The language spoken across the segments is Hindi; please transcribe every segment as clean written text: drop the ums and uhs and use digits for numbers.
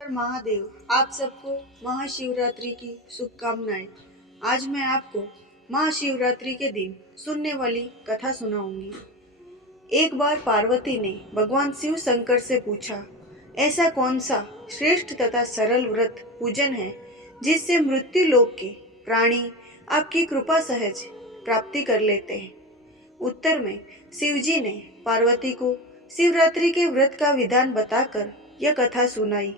महादेव आप सबको महाशिवरात्रि की शुभकामनाएं। आज मैं आपको महाशिवरात्रि के दिन सुनने वाली कथा सुनाऊंगी। एक बार पार्वती ने भगवान शिव शंकर से पूछा, ऐसा कौन सा श्रेष्ठ तथा सरल व्रत पूजन है जिससे मृत्यु लोक के प्राणी आपकी कृपा सहज प्राप्ति कर लेते हैं। उत्तर में शिवजी ने पार्वती को शिवरात्रि के व्रत का विधान बताकर यह कथा सुनाई।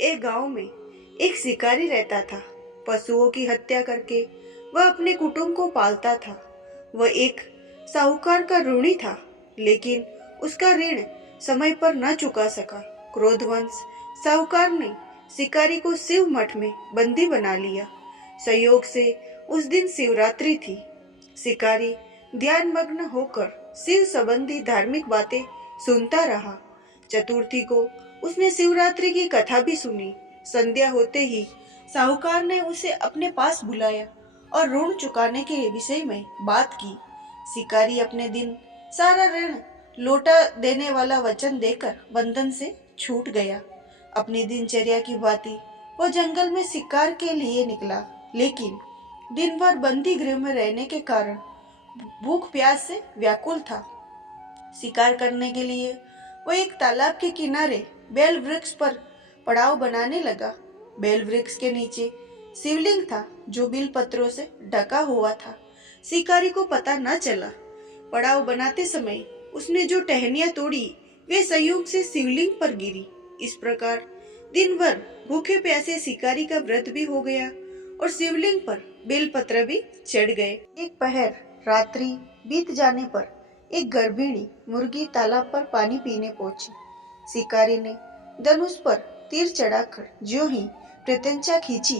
एक गांव में एक शिकारी रहता था। पशुओं की हत्या करके वह अपने कुटुंब को पालता था। वह एक साहूकार का ऋणी था, लेकिन उसका ऋण समय पर न चुका सका। क्रोधवश साहूकार ने शिकारी को शिव मठ में बंदी बना लिया। संयोग से उस दिन शिवरात्रि थी। शिकारी ध्यान मग्न होकर शिव संबंधी धार्मिक बातें सुनता रहा। चतुर्थी को उसने शिवरात्रि की कथा भी सुनी। संध्या होते ही साहूकार ने उसे अपने पास बुलाया और ऋण चुकाने के विषय में बात की। शिकारी अपने दिन सारा ऋण लौटा देने वाला वचन देकर बंधन से छूट गया। अपनी दिनचर्या की भांति वो जंगल में शिकार के लिए निकला, लेकिन दिन भर बंदी गृह में रहने के कारण भूख प्यास से व्याकुल था। शिकार करने के लिए वो एक तालाब के किनारे बेल वृक्ष पर पड़ाव बनाने लगा। बेल वृक्ष के नीचे शिवलिंग था जो बिल पत्रों से ढका हुआ था। शिकारी को पता न चला। पड़ाव बनाते समय उसने जो टहनियां तोड़ी वे संयोग से शिवलिंग पर गिरी। इस प्रकार दिन भर भूखे प्यासे शिकारी का व्रत भी हो गया और शिवलिंग पर बेल पत्र भी चढ़ गए। एक पहर रात्रि बीत जाने पर एक गर्भिणी मुर्गी तालाब पर पानी पीने पहुंची। शिकारी ने धनुष पर तीर चढ़ाकर ज्यों ही प्रत्यंचा खींची,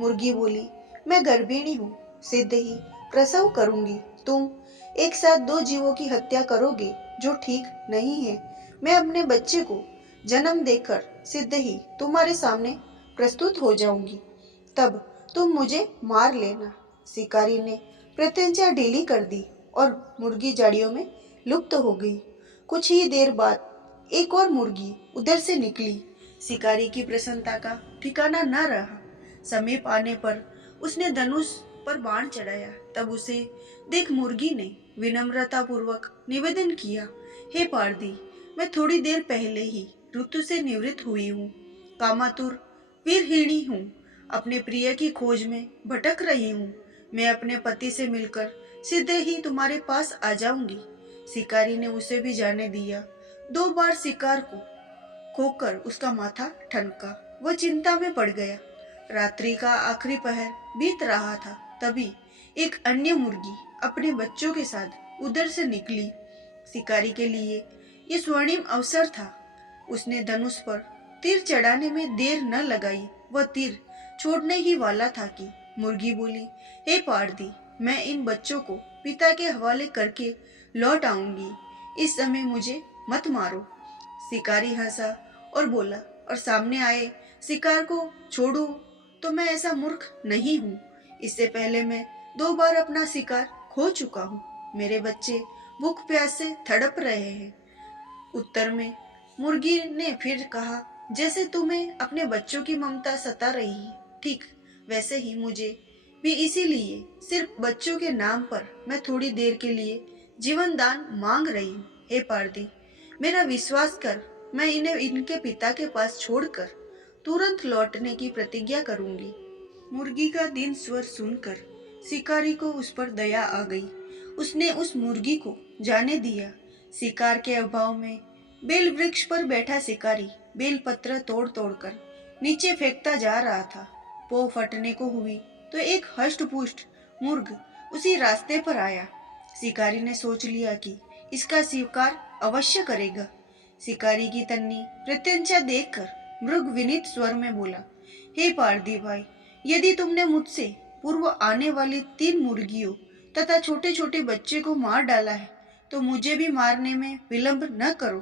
मुर्गी बोली, मैं गर्भिणी हूँ, सिद्ध ही प्रसव करूंगी। तुम एक साथ दो जीवों की हत्या करोगे जो ठीक नहीं है। मैं अपने बच्चे को जन्म देकर सिद्ध ही तुम्हारे सामने प्रस्तुत हो जाऊंगी, तब तुम मुझे मार लेना। शिकारी ने प्रत्यंचा ढीली कर दी और मुर्गी झाड़ियों में लुप्त हो गई। कुछ ही देर बाद एक और मुर्गी उधर से निकली। शिकारी की प्रसन्नता का ठिकाना न रहा। समीप आने पर उसने धनुष पर बाण चढ़ाया। तब उसे देख मुर्गी ने विनम्रता पूर्वक निवेदन किया, हे पारदी, मैं थोड़ी देर पहले ही ऋतु से निवृत्त हुई हूँ। कामातुर वीरहीणी हूँ। अपने प्रिय की खोज में भटक रही हूँ। मैं अपने पति से मिलकर सीधे ही तुम्हारे पास आ जाऊंगी। शिकारी ने उसे भी जाने दिया। 2 बार शिकार को खोकर उसका माथा ठनका। वह चिंता में पड़ गया। रात्रि का आखिरी पहर बीत रहा था। तभी एक अन्य मुर्गी अपने बच्चों के साथ उधर से निकली। शिकारी के लिए ये स्वर्णिम अवसर था। उसने धनुष पर तीर चढ़ाने में देर न लगाई। वह तीर छोड़ने ही वाला था कि मुर्गी बोली, हे पारदी, मैं इन बच्चों को पिता के हवाले करके लौट आऊंगी। इस समय मुझे मत मारो। शिकारी हंसा और बोला, और सामने आए शिकार को छोड़ो तो मैं ऐसा मूर्ख नहीं हूँ। इससे पहले मैं 2 बार अपना शिकार खो चुका हूँ। मेरे बच्चे भूख प्यास से तड़प रहे हैं। उत्तर में मुर्गी ने फिर कहा, जैसे तुम्हें अपने बच्चों की ममता सता रही है, ठीक वैसे ही मुझे भी, इसीलिए सिर्फ बच्चों के नाम पर मैं थोड़ी देर के लिए जीवन दान मांग रही हूँ। हे पारदी, मेरा विश्वास कर, मैं इन्हें इनके पिता के पास छोड़कर तुरंत लौटने की प्रतिज्ञा करूंगी। मुर्गी का दीन स्वर सुनकर शिकारी को उस पर दया आ गई। उसने उस मुर्गी को जाने दिया। शिकार के अभाव में बेल वृक्ष पर बैठा शिकारी बेल पत्र तोड़ तोड़कर नीचे फेंकता जा रहा था। पौ फटने को हुई तो एक हष्ट पुष्ट मुर्ग उसी रास्ते पर आया। शिकारी ने सोच लिया कि इसका शिकार अवश्य करेगा। शिकारी की तन्नी प्रत्यंचा देखकर मृग विनीत स्वर में बोला, हे पारदी भाई, यदि तुमने मुझसे पूर्व आने वाली 3 मुर्गियों तथा छोटे छोटे बच्चे को मार डाला है तो मुझे भी मारने में विलंब न करो,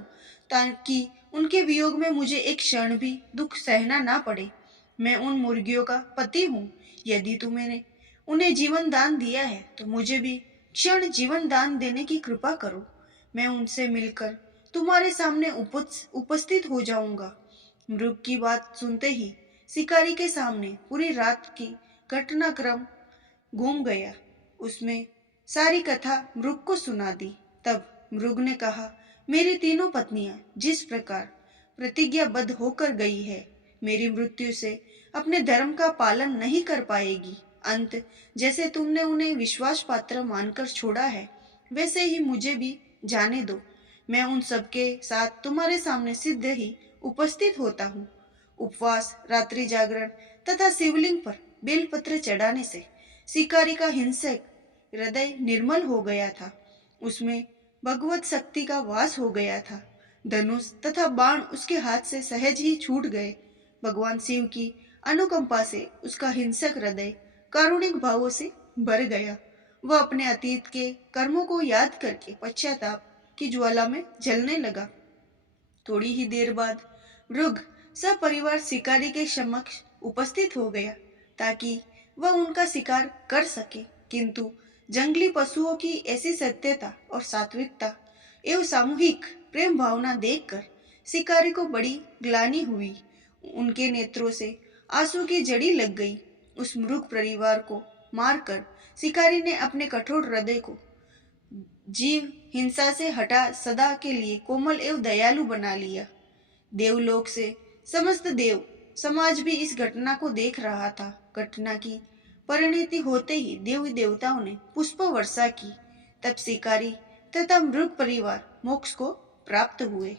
ताकि उनके वियोग में मुझे एक क्षण भी दुख सहना ना पड़े। मैं उन मुर्गियों का पति हूँ। यदि तुमने उन्हें जीवन दान दिया है तो मुझे भी क्षण जीवन दान देने की कृपा करो। मैं उनसे मिलकर तुम्हारे सामने उपस्थित हो जाऊंगा। मृग की बात सुनते ही शिकारी के सामने पूरी रात की घटनाक्रम घूम गया। उसमें सारी कथा मृग को सुना दी। तब मृग ने कहा, मेरी तीनों पत्नियां जिस प्रकार प्रतिज्ञाबद्ध होकर गई है, मेरी मृत्यु से अपने धर्म का पालन नहीं कर पाएगी। अंत जैसे तुमने उन्हें विश्वास पात्र मानकर छोड़ा है, वैसे ही मुझे भी जाने दो। मैं उन सबके साथ तुम्हारे सामने सिद्ध ही उपस्थित होता हूँ। उपवास, रात्रि जागरण तथा शिवलिंग पर बेलपत्र चढ़ाने से शिकारी का हिंसक हृदय निर्मल हो गया था। उसमें भगवत शक्ति का वास हो गया था। धनुष तथा बाण उसके हाथ से सहज ही छूट गए। भगवान शिव की अनुकंपा से उसका हिंसक हृदय कारुणिक भावों से भर गया। वह अपने अतीत के कर्मों को याद करके पश्चाताप की ज्वाला में जलने लगा। थोड़ी ही देर बाद मृग सपरिवार शिकारी के समक्ष उपस्थित हो गया ताकि वह उनका शिकार कर सके, किंतु जंगली पशुओं की ऐसी सत्यता और सात्विकता एवं सामूहिक प्रेम भावना देखकर शिकारी को बड़ी ग्लानि हुई। उनके नेत्रों से आंसू की जड़ी लग गई। उस मृग परिवार को मारकर शिकारी ने अपने कठोर हृदय को जीव हिंसा से हटा सदा के लिए कोमल एवं दयालु बना लिया। देवलोक से समस्त देव समाज भी इस घटना को देख रहा था। घटना की परिणति होते ही देवी देवताओं ने पुष्प वर्षा की। तब शिकारी तथा मृग परिवार मोक्ष को प्राप्त हुए।